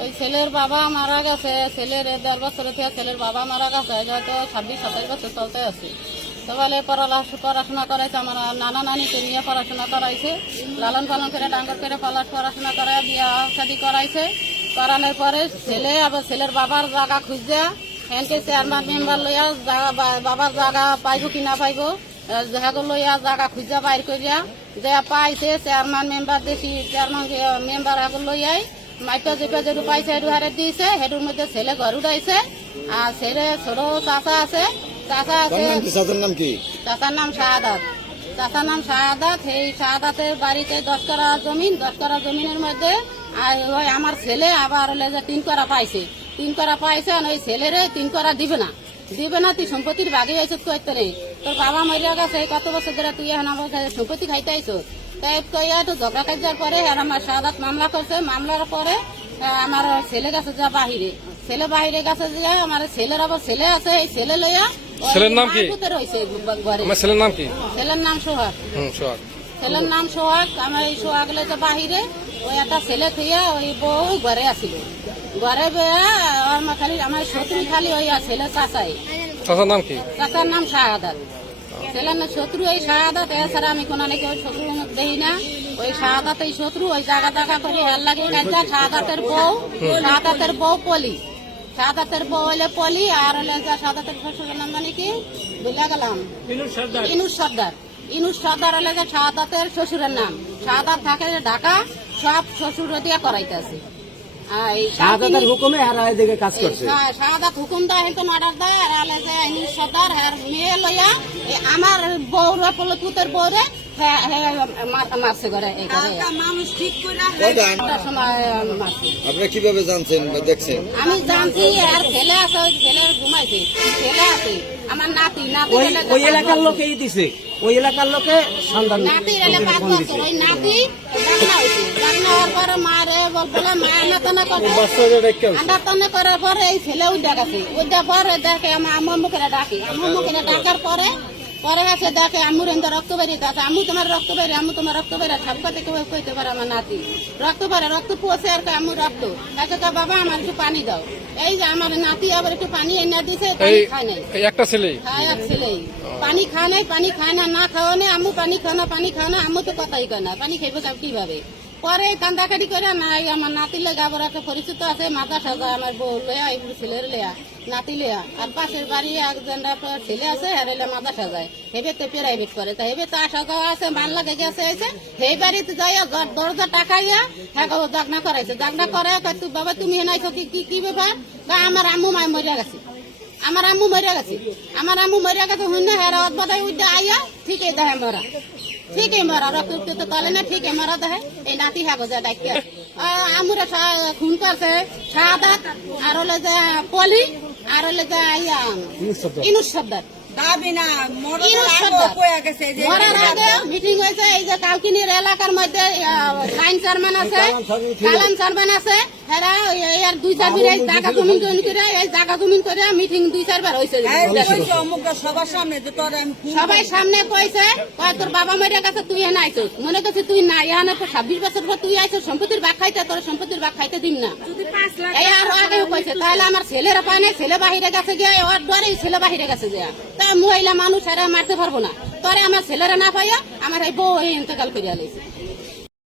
ওই ছেলের বাবা মারা গেছে, ছেলের দেড় বছর ছেলের বাবা মারা গেছে হয়তো ছাব্বিশ সাতাশ বছর চলতে আছে। সবাই পড়াশোনা করাইছে, আমার নানা নানিকে নিয়ে পড়াশোনা করাইছে। লালন পালন করে, ডাঙ্গর করে পড়াশোনা করায়, বিয়া শাদি করাইছে। করানোর পরে ছেলে আবার ছেলের বাবার জায়গা খুঁজছে হ্যানকে চেয়ারম্যান মেম্বার লইয়া বাবার জায়গা পাইব কি না পাইব জাহাগো লইয়া জায়গা খুঁজা বাইর করিয়া যে পাইছে চেয়ারম্যান মেম্বার দেখি চেয়ারম্যান মেম্বার আগো লইয়াই মাইপা যেপা যেটু পাইছে সেটু হারে দিয়েছে সেটুর মধ্যে ছেলে ঘর উঠাইছে আর ছেলে ছোট আছে আছে নাম নাম কি? চাচার নাম শাহাদাত। নাম শাহাদাত এই শাহাদাতের বাড়িতে দশ করা জমিন দশ করা জমিনের মধ্যে আর ওই আমার ছেলে আবার হলে যে তিন করা পাইছে। তিন করা পাইছে আর ওই ছেলেরে তিন করা দিবে না দিবে না তুই সম্পত্তির ভাগে আইসত করতে নেই তোর বাবা মরিয়া গেছে কত বছর ধরে তুই এখন আমার সম্পত্তি খাইতে আইসত তাই কইয়া তো ঝগড়া কাজার পরে আর আমার শাহাদাত মামলা করছে মামলার পরে আমার ছেলে গেছে যা বাহিরে ছেলে বাহিরে গেছে যে আমার ছেলের আবার ছেলে আছে এই ছেলে লইয়া ছেলের নাম কি? ছেলের নাম কি? ছেলের নাম সোহাগ। সোহাগ। ছেলের নাম সোহাগ আমার এই সোহাগ লেগে বাহিরে ওই একটা ছেলে থেকে ওই বউ ঘরে আসিল ঘরে বেয়া আমার খালি আমার শত্রু খালি ওই ছেলে চাচাই। চাচার নাম কি? চাচার নাম শাহাদাত ছেলের শত্রু এই শাহাদাত। এছাড়া আমি কোনো নাকি ওই শত্রু মুখ দেখি না। ওই শাহাদাত এই শত্রু ওই জায়গা জায়গা করে হেল লাগে কাজা শাহাদাতের বউ শাহাদাতের বউ পলি। শাহাদাতের বউ হলে পলি আর হলে যা শাহাদাতের শ্বশুরের নাম মানে কি? ভুলে গেলাম। ইনুস সর্দার। ইনুস সর্দার। হলে যে শাহাদাতের শ্বশুরের নাম। শাহাদাত থাকে ঢাকা সব শ্বশুর দিয়া করাইতেছে। শাহাদাতের হুকুমে হারা এদিকে কাজ করছে। শাহাদাত হুকুম দেয় হেতু অর্ডার দেয় আর আলে যে ইনুস সর্দার হ্যার মেয়ে লইয়া আমার বউরে বউরে আপনারা কীভাবে জানছেন বা দেখছেন? আমি জানছি আর ছেলে আছে ওই ছেলে ঘুমাইছে। ছেলে আছে আমার নাতি নাতি ওই এলাকার। লোকেই দিছে। ওই এলাকার লোকে সন্ধান নাতি এলে পাঁচ ফোন ওই নাতি হয়েছে ডাকনা হওয়ার পরে মা বলে মা করে করার পরে এই ছেলে উঠে গেছে উঠে পরে দেখে আমার আম্মু মুখে ডাকে। আম্মু মুখে ডাকার পরে পরে আছে দেখে আম্মুর এন্দা রক্ত বেরিয়ে আছে আম্মু তোমার রক্ত বেরিয়ে আম্মু তোমার রক্ত বেরিয়ে ঠাকুর থেকে কইতে পারে আমার নাতি? রক্ত বেরে রক্ত পচে আর কয়, রক্ত। একে কয়, বাবা আমার একটু পানি দাও। এই যে আমার নাতি আবার একটু পানি এনে দিছে পানি খায় নাই। একটা ছেলেই খায় এক ছেলেই পানি খায় নাই পানি খায় না না খাওয়া নেই আম্মু পানি খাও না পানি খাও না আম্মু তো কথাই কয় না পানি সব কীভাবে? পরে কান্দাকাটি করে নাই, আমার নাতি লেগা আবার একটা পরিচিত আছে মাথা সাজা আমার বউ লয়া এই ছেলের লেয়া নাতি লেয়া আর পাশের বাড়ি একজন ছেলে আছে হেরেলে মাথা সাজায় হেবে তো প্রাইভেট করে, তা হেবে তো যাওয়া আছে, মাল লাগে গেছে আছে সেই বাড়িতে যাইয়া দরজা টাকাইয়া হ্যাঁ জাগনা করাইছে। জাগনা করে তুই বাবা, তুমি হেনাইছো কি কি ব্যাপার? বা আমার আম্মু মায় মরিয়া গেছে। আমার আম্মু মরিয়া গেছে। আমার আম্মু মরিয়া গেছে হুন না হেরা অদ্বাদাই উঠে আইয়া, ঠিকই দেহে মরা ঠিকই এমারা রক্ত উঠতে তো তলে না ঠিক এমারা দেহে এই নাতি হাগো যা ডাকি আমুরে খুন করছে সাদা আর হলে যে পলি আর হলে যে আইয়া ইনুস সর্দার। আগে মিটিং হয়েছে এই যে কালকিনির এলাকার মধ্যে সাইন চেয়ারম্যান আছে কালাম চেয়ারম্যান আছে হেরা এই দুই চার দিন এই জায়গা জমিন জমিন করে এই জায়গা জমিন করে মিটিং দুই চারবার হয়েছে এই যে কইছে অমুকটা সবার সামনে যে তোর আমি খুন সবাই সামনে কইছে কয় তোর বাবা মরে কাছে তুই এনে আইছিস? মনে করছিস তুই না এখানে ছাব্বিশ বছর পর তুই আইছিস সম্পত্তির বাঘ খাইতে তোর সম্পত্তির বাঘ খাইতে দিন না। এই আর আগেও কইছে তাহলে আমার ছেলের পায় নাই ছেলে বাহিরে গেছে গিয়ে ওর ডরে ছেলে বাহিরে গেছে গিয়া তা মহিলা মানুষ এরা মারতে পারব না। তোরে আমার ছেলেরা না পাইয়া আমার এই বউ ইন্তেকাল করিয়া লইছে।